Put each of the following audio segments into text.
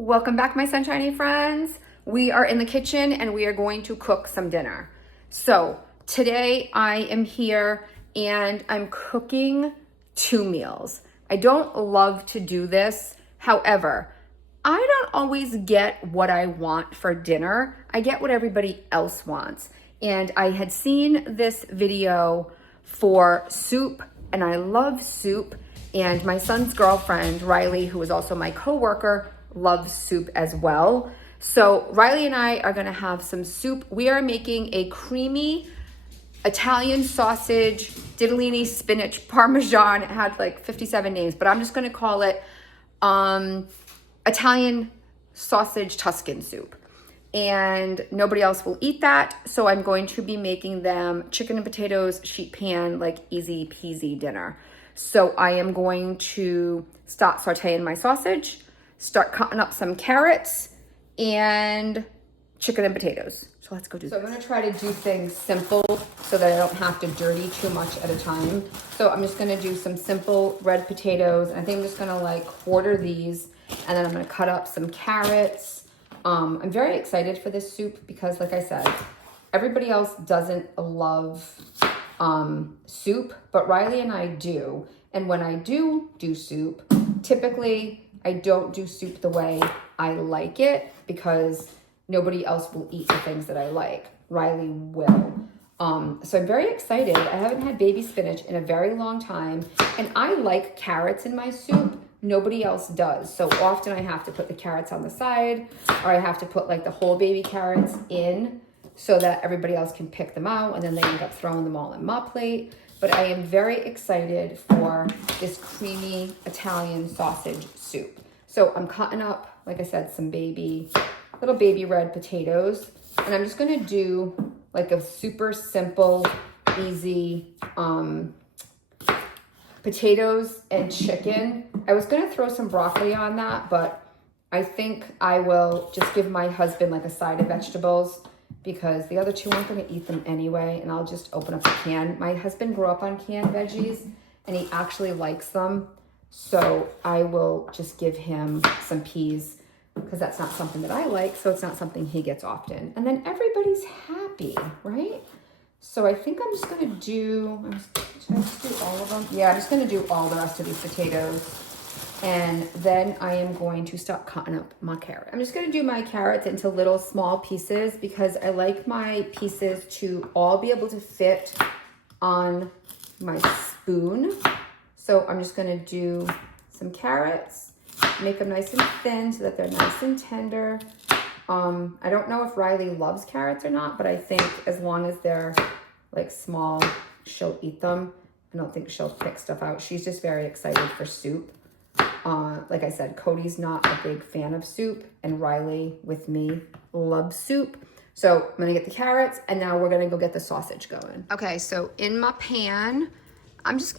Welcome back, my sunshiny friends. We are in the kitchen and we are going to cook some dinner. So today I am here and I'm cooking 2 meals. I don't love to do this. However, I don't always get what I want for dinner. I get what everybody else wants. And I had seen this video for soup, and I love soup. And my son's girlfriend, Riley, who is also my coworker, loves soup as well. So Riley and I are gonna have some soup. We are making a creamy Italian sausage, ditalini, spinach, Parmesan. It had like 57 names, but I'm just gonna call it Italian sausage Tuscan soup. And nobody else will eat that, so I'm going to be making them chicken and potatoes, sheet pan, like easy peasy dinner. So I am going to start sauteing my sausage, start cutting up some carrots, and chicken and potatoes. So let's go do this. So I'm gonna try to do things simple so that I don't have to dirty too much at a time. So I'm just gonna do some simple red potatoes. I think I'm just gonna like quarter these, and then I'm gonna cut up some carrots. I'm very excited for this soup because, like I said, everybody else doesn't love soup, but Riley and I do. And when I do soup, typically I don't do soup the way I like it because nobody else will eat the things that I like. Riley will. So I'm very excited. I haven't had baby spinach in a very long time, and I like carrots in my soup. Nobody else does. So often I have to put the carrots on the side, or I have to put like the whole baby carrots in so that everybody else can pick them out, and then they end up throwing them all in my plate. But I am very excited for this creamy Italian sausage soup. So I'm cutting up, like I said, some little baby red potatoes. And I'm just gonna do like a super simple, easy potatoes and chicken. I was gonna throw some broccoli on that, but I think I will just give my husband like a side of vegetables because the other two aren't gonna eat them anyway, and I'll just open up a can. My husband grew up on canned veggies and he actually likes them. So I will just give him some peas because that's not something that I like, so it's not something he gets often. And then everybody's happy, right? So I think I'm just gonna do, should I just do all of them? Yeah, I'm just gonna do all the rest of these potatoes. And then I am going to start cutting up my carrot. I'm just gonna do my carrots into little small pieces because I like my pieces to all be able to fit on my spoon. So I'm just gonna do some carrots, make them nice and thin so that they're nice and tender. I don't know if Riley loves carrots or not, but I think as long as they're like small, she'll eat them. I don't think she'll pick stuff out. She's just very excited for soup. Like I said, Cody's not a big fan of soup, and Riley with me loves soup. So I'm gonna get the carrots, and now we're gonna go get the sausage going. Okay, so in my pan,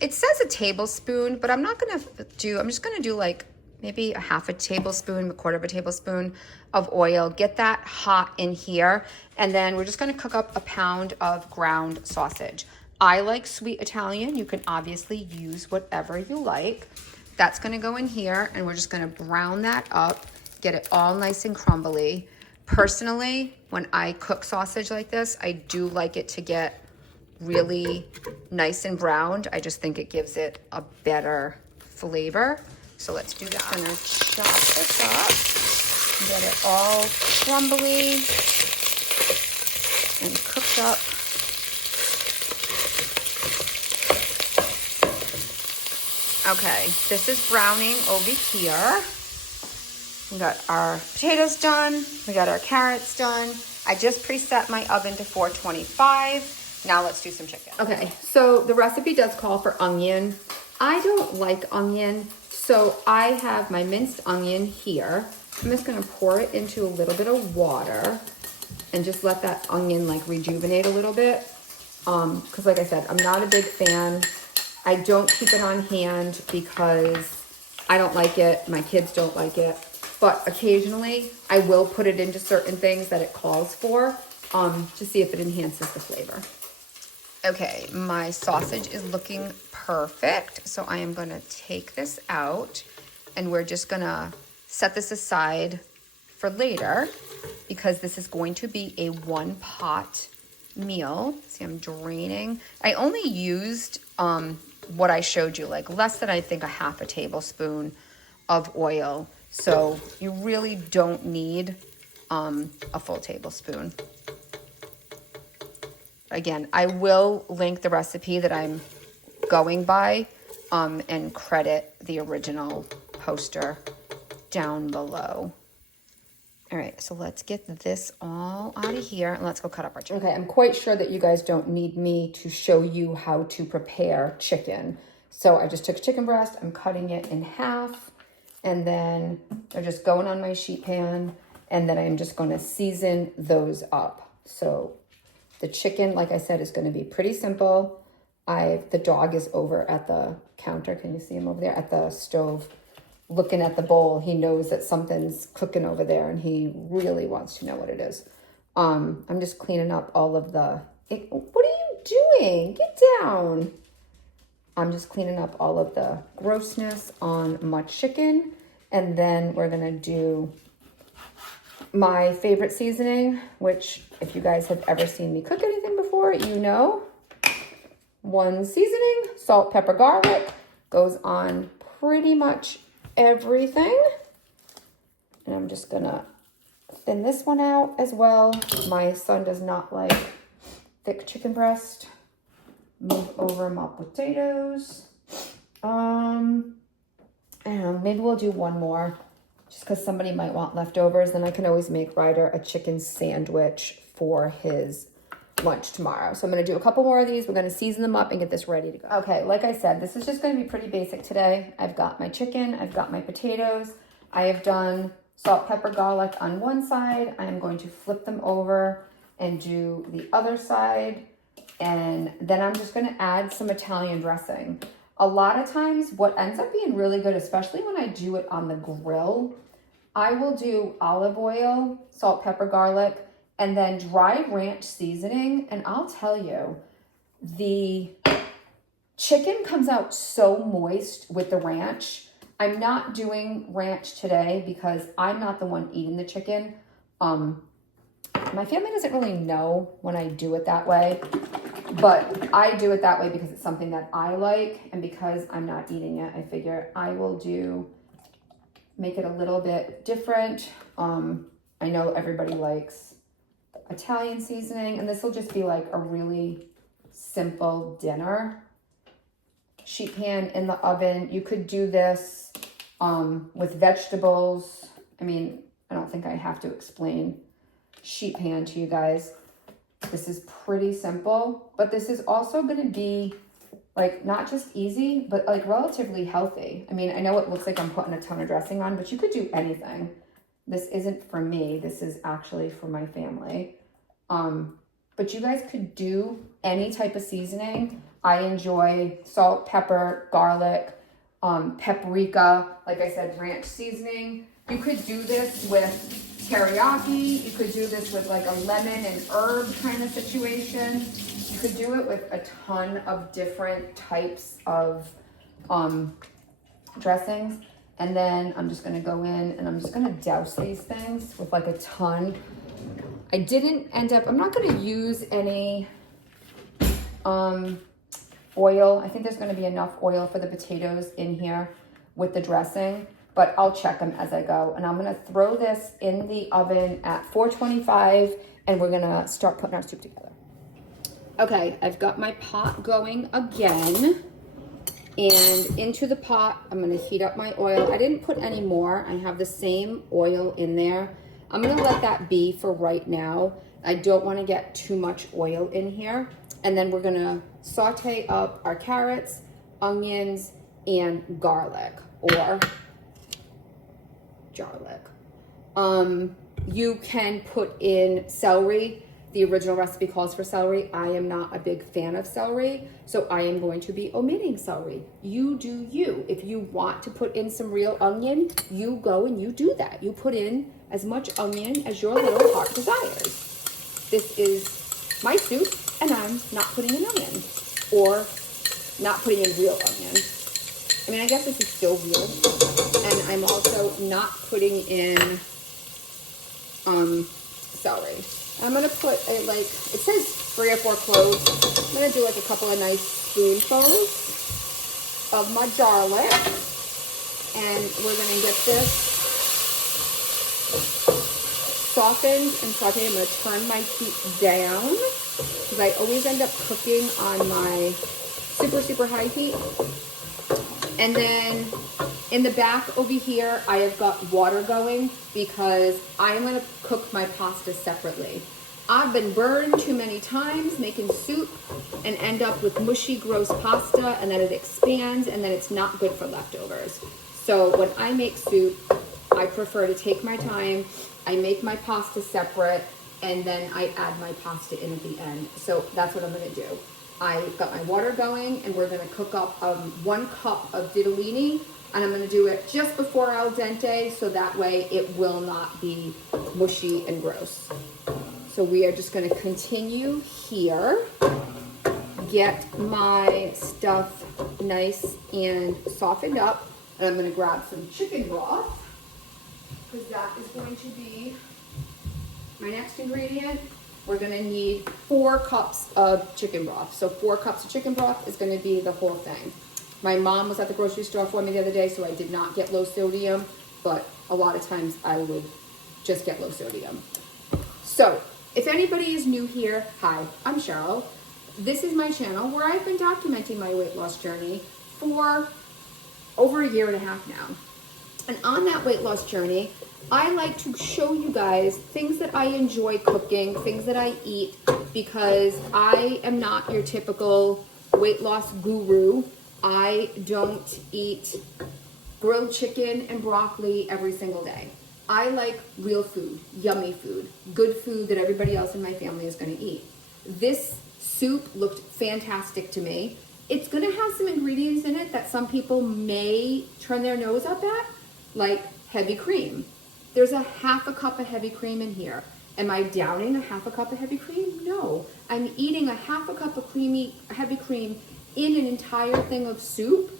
it says a tablespoon, but I'm just gonna do like maybe a half a tablespoon, a quarter of a tablespoon of oil. Get that hot in here. And then we're just gonna cook up a pound of ground sausage. I like sweet Italian. You can obviously use whatever you like. That's gonna go in here, and we're just gonna brown that up, get it all nice and crumbly. Personally, when I cook sausage like this, I do like it to get really nice and browned. I just think it gives it a better flavor. So let's do that. I'm gonna chop this up and get it all crumbly and cooked up. Okay, this is browning over here. We got our potatoes done. We got our carrots done. I just preset my oven to 425. Now let's do some chicken. Okay, so the recipe does call for onion. I don't like onion. So I have my minced onion here. I'm just gonna pour it into a little bit of water and just let that onion like rejuvenate a little bit. Because like I said, I'm not a big fan. I don't keep it on hand because I don't like it. My kids don't like it. But occasionally I will put it into certain things that it calls for to see if it enhances the flavor. Okay, my sausage is looking perfect. So I am gonna take this out, and we're just gonna set this aside for later because this is going to be a one pot meal. See, I'm draining. I only used what I showed you, like less than I think a half a tablespoon of oil. So you really don't need a full tablespoon. Again, I will link the recipe that I'm going by and credit the original poster down below. All right, so let's get this all out of here and let's go cut up our chicken. Okay, I'm quite sure that you guys don't need me to show you how to prepare chicken. So I just took chicken breast, I'm cutting it in half, and then they're just going on my sheet pan, and then I'm just gonna season those up. So the chicken, like I said, is gonna be pretty simple. The dog is over at the counter. Can you see him over there at the stove? Looking at the bowl, he knows that something's cooking over there and he really wants to know what it is. I'm just cleaning up all of the, what are you doing? Get down. I'm just cleaning up all of the grossness on my chicken. And then we're gonna do my favorite seasoning, which if you guys have ever seen me cook anything before, you know. One seasoning, salt, pepper, garlic, goes on pretty much everything. And I'm just gonna thin this one out as well. My son does not like thick chicken breast. Move over my potatoes. And maybe we'll do one more just because somebody might want leftovers. Then I can always make Ryder a chicken sandwich for his lunch tomorrow. So I'm going to do a couple more of these. We're going to season them up and get this ready to go. Okay, like I said, this is just going to be pretty basic today. I've got my chicken, I've got my potatoes. I have done salt, pepper, garlic on one side. I am going to flip them over and do the other side. And then I'm just going to add some Italian dressing. A lot of times what ends up being really good, especially when I do it on the grill, I will do olive oil, salt, pepper, garlic, and then dried ranch seasoning. And I'll tell you, the chicken comes out so moist with the ranch. I'm not doing ranch today because I'm not the one eating the chicken. My family doesn't really know when I do it that way, but I do it that way because it's something that I like, and because I'm not eating it, I figure I will make it a little bit different. I know everybody likes Italian seasoning, and this will just be like a really simple dinner. Sheet pan in the oven. You could do this with vegetables. I mean, I don't think I have to explain sheet pan to you guys. This is pretty simple, but this is also going to be like not just easy, but like relatively healthy. I mean, I know it looks like I'm putting a ton of dressing on, but you could do anything. This isn't for me. This is actually for my family. But you guys could do any type of seasoning. I enjoy salt, pepper, garlic, paprika, like I said, ranch seasoning. You could do this with teriyaki. You could do this with like a lemon and herb kind of situation. You could do it with a ton of different types of dressings. And then I'm just gonna go in and I'm just gonna douse these things with like a ton. I didn't end up, I'm not gonna use any oil. I think there's gonna be enough oil for the potatoes in here with the dressing, but I'll check them as I go. And I'm gonna throw this in the oven at 425 and we're gonna start putting our soup together. Okay, I've got my pot going again. And into the pot, I'm gonna heat up my oil. I didn't put any more. I have the same oil in there. I'm gonna let that be for right now. I don't wanna get too much oil in here. And then we're gonna saute up our carrots, onions, and garlic, or garlic. You can put in celery. The original recipe calls for celery. I am not a big fan of celery, so I am going to be omitting celery. You do you. If you want to put in some real onion, you go and you do that. You put in as much onion as your little heart desires. This is my soup, and I'm not putting in onion, or not putting in real onion. I mean, I guess this is still real. And I'm also not putting in celery. I'm gonna put it says 3 or 4 cloves. I'm gonna do like a couple of nice spoonfuls of my garlic, and we're gonna get this softened and sauteed. I'm gonna turn my heat down because I always end up cooking on my super high heat. And then in the back over here, I have got water going because I'm going to cook my pasta separately. I've been burned too many times making soup and end up with mushy, gross pasta, and then it expands, and then it's not good for leftovers. So when I make soup, I prefer to take my time. I make my pasta separate, and then I add my pasta in at the end. So that's what I'm going to do. I got my water going, and we're going to cook up 1 cup of ditalini, and I'm going to do it just before al dente, so that way it will not be mushy and gross. So we are just going to continue here, get my stuff nice and softened up, and I'm going to grab some chicken broth, because that is going to be my next ingredient. We're going to need 4 cups of chicken broth. So 4 cups of chicken broth is going to be the whole thing. My mom was at the grocery store for me the other day, so I did not get low sodium, but a lot of times I would just get low sodium. So if anybody is new here, hi, I'm Cheryl. This is my channel where I've been documenting my weight loss journey for over 1.5 years now. And on that weight loss journey, I like to show you guys things that I enjoy cooking, things that I eat, because I am not your typical weight loss guru. I don't eat grilled chicken and broccoli every single day. I like real food, yummy food, good food that everybody else in my family is going to eat. This soup looked fantastic to me. It's going to have some ingredients in it that some people may turn their nose up at, like heavy cream. There's a 1/2 cup of heavy cream in here. Am I downing a 1/2 cup of heavy cream? No. I'm eating a 1/2 cup of heavy cream in an entire thing of soup.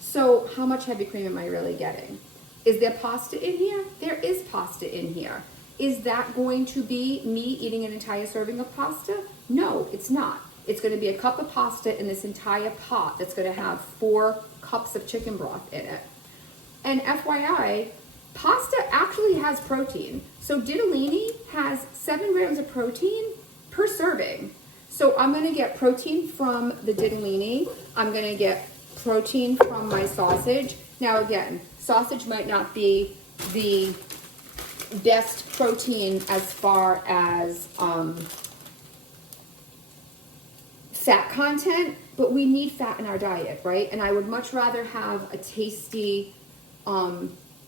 So how much heavy cream am I really getting? Is there pasta in here? There is pasta in here. Is that going to be me eating an entire serving of pasta? No, it's not. It's going to be a cup of pasta in this entire pot that's going to have 4 cups of chicken broth in it. And FYI, pasta actually has protein. So ditalini has 7 grams of protein per serving. So I'm going to get protein from the ditalini. I'm going to get protein from my sausage. Now again, sausage might not be the best protein as far as fat content, but we need fat in our diet, right? And I would much rather have a tasty,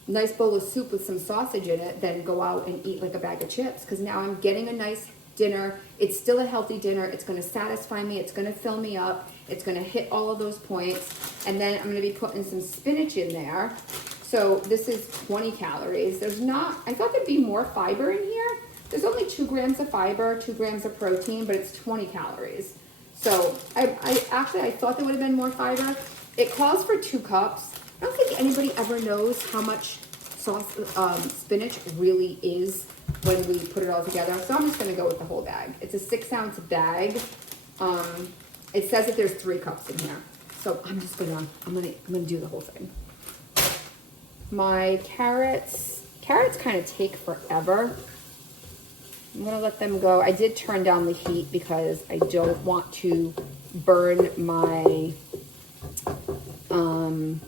nice bowl of soup with some sausage in it than go out and eat like a bag of chips, because now I'm getting a nice dinner. It's still a healthy dinner. It's going to satisfy me. It's going to fill me up. It's going to hit all of those points. And then I'm going to be putting some spinach in there. So this is 20 calories. There's not, I thought there'd be more fiber in here. There's only 2 grams of fiber, 2 grams of protein, but it's 20 calories. So I thought there would have been more fiber. It calls for 2 cups. I don't think anybody ever knows how much spinach really is when we put it all together. So I'm just going to go with the whole bag. It's a 6-ounce bag. It says that there's 3 cups in here. So I'm gonna do the whole thing. My carrots kind of take forever. I'm gonna let them go. I did turn down the heat because I don't want to burn my, I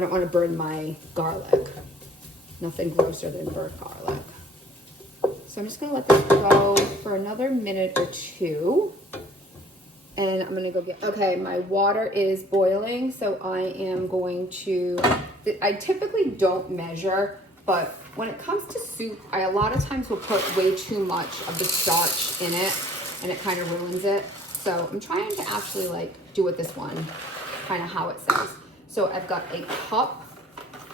don't want to burn my garlic. Nothing grosser than burnt garlic. So I'm just gonna let this go for another minute or 2. And I'm gonna go get, okay, my water is boiling, so I am going to, I typically don't measure, but when it comes to soup, I a lot of times will put way too much of the starch in it, and it kind of ruins it. So I'm trying to actually like do it this one, kind of how it says. So I've got a cup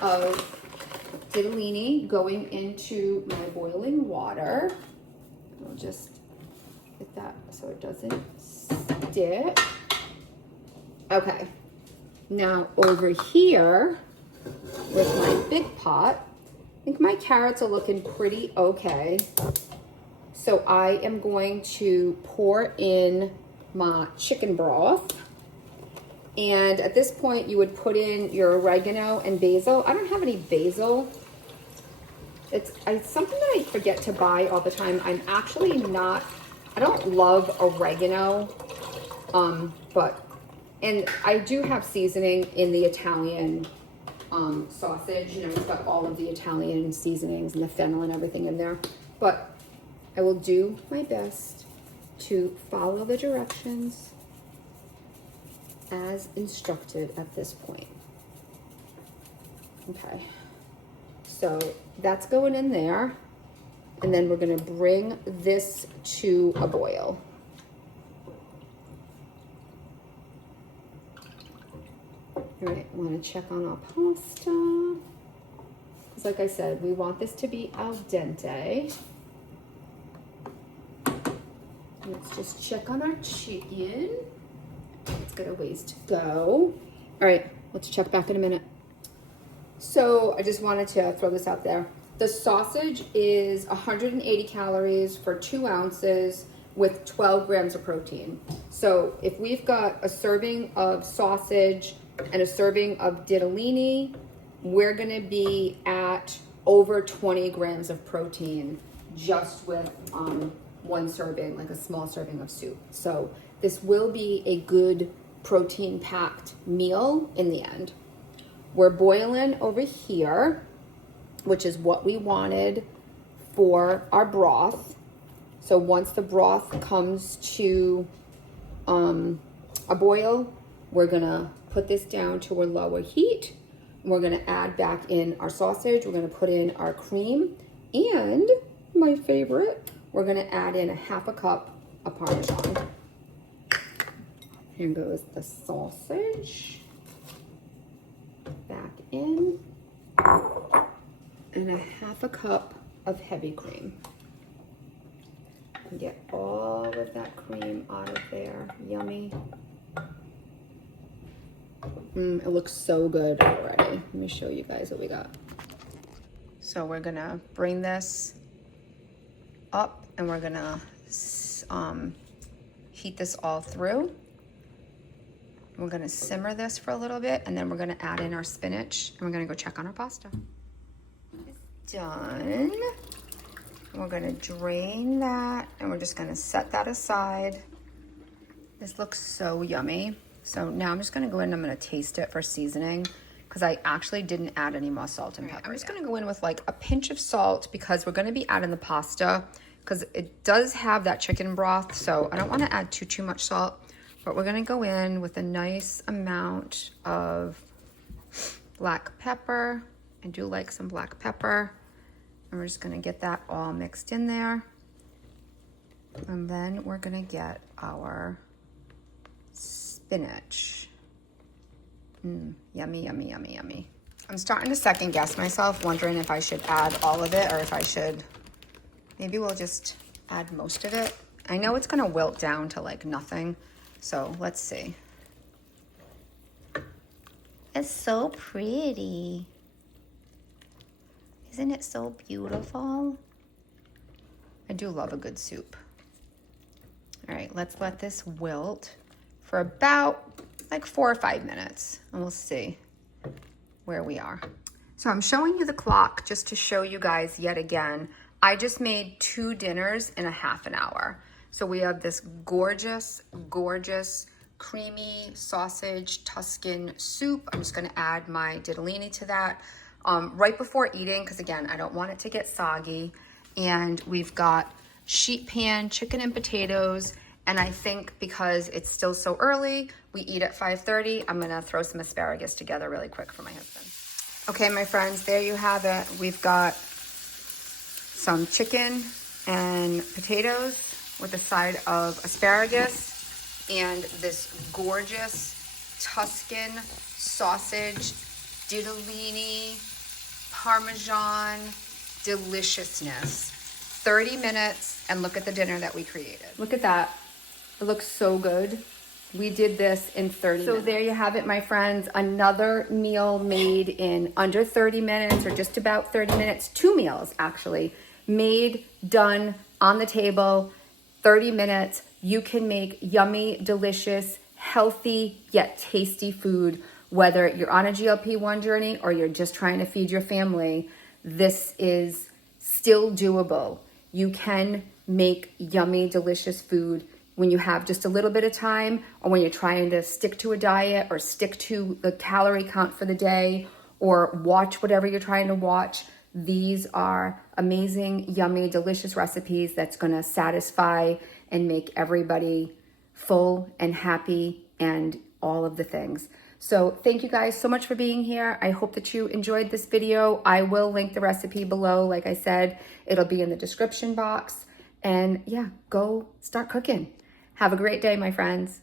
of ditalini going into my boiling water. I'll just get that so it doesn't stick. Okay. Now over here with my big pot, I think my carrots are looking pretty okay. So I am going to pour in my chicken broth. And at this point, you would put in your oregano and basil. I don't have any basil. It's something that I forget to buy all the time. I'm actually not, I don't love oregano, and I do have seasoning in the Italian sausage. You know, it's got all of the Italian seasonings and the fennel and everything in there. But I will do my best to follow the directions as instructed at this point. Okay, so that's going in there, and then we're gonna bring this to a boil. All right, I wanna check on our pasta, because like I said, we want this to be al dente. Let's just check on our chicken. It's got a ways to go. All right, let's check back in a minute. So I just wanted to throw this out there. The sausage is 180 calories for 2 ounces with 12 grams of protein. So if we've got a serving of sausage and a serving of ditalini, we're gonna be at over 20 grams of protein just with one serving, like a small serving of soup. So this will be a good protein-packed meal in the end. We're boiling over here, which is what we wanted for our broth. So once the broth comes to a boil, we're gonna put this down to a lower heat. We're gonna add back in our sausage. We're gonna put in our cream, and my favorite, we're gonna add in a half a cup of Parmesan. Here goes the sausage. Back in. And a half a cup of heavy cream. And get all of that cream out of there. Yummy. It looks so good already. Let me show you guys what we got. So we're gonna bring this up and we're gonna heat this all through. We're gonna simmer this for a little bit, and then we're gonna add in our spinach, and we're gonna go check on our pasta. It's done. We're gonna drain that, and we're just gonna set that aside. This looks so yummy. So now I'm just gonna go in and I'm gonna taste it for seasoning, because I actually didn't add any more salt and pepper. I'm just gonna go in with like a pinch of salt, because we're gonna be adding the pasta, because it does have that chicken broth, so I don't wanna add too much salt. But we're gonna go in with a nice amount of black pepper. I do like some black pepper. And we're just gonna get that all mixed in there. And then we're gonna get our spinach. Yummy, yummy, yummy, yummy. I'm starting to second guess myself, wondering if I should add all of it or if I should, maybe we'll just add most of it. I know it's gonna wilt down to like nothing. So let's see. It's so pretty. Isn't it so beautiful? I do love a good soup. All right, let's let this wilt for about like 4 or 5 minutes, and we'll see where we are. So I'm showing you the clock just to show you guys yet again. I just made 2 dinners in a half an hour. So we have this gorgeous, gorgeous, creamy sausage Tuscan soup. I'm just gonna add my ditalini to that right before eating, because again, I don't want it to get soggy. And we've got sheet pan chicken and potatoes. And I think because it's still so early, we eat at 5:30, I'm gonna throw some asparagus together really quick for my husband. Okay, my friends, there you have it. We've got some chicken and potatoes with a side of asparagus and this gorgeous Tuscan sausage, ditalini, Parmesan deliciousness. 30 minutes, and look at the dinner that we created. Look at that. It looks so good. We did this in 30 minutes. So there you have it, my friends. Another meal made in under 30 minutes or just about 30 minutes. 2 meals, actually. Made, done, on the table, 30 minutes. You can make yummy, delicious, healthy, yet tasty food. Whether you're on a GLP-1 journey or you're just trying to feed your family, this is still doable. You can make yummy, delicious food when you have just a little bit of time, or when you're trying to stick to a diet or stick to the calorie count for the day, or watch whatever you're trying to watch. These are amazing, yummy, delicious recipes that's gonna satisfy and make everybody full and happy and all of the things. So thank you guys so much for being here. I hope that you enjoyed this video. I will link the recipe below. Like I said, it'll be in the description box. And yeah, go start cooking. Have a great day, my friends.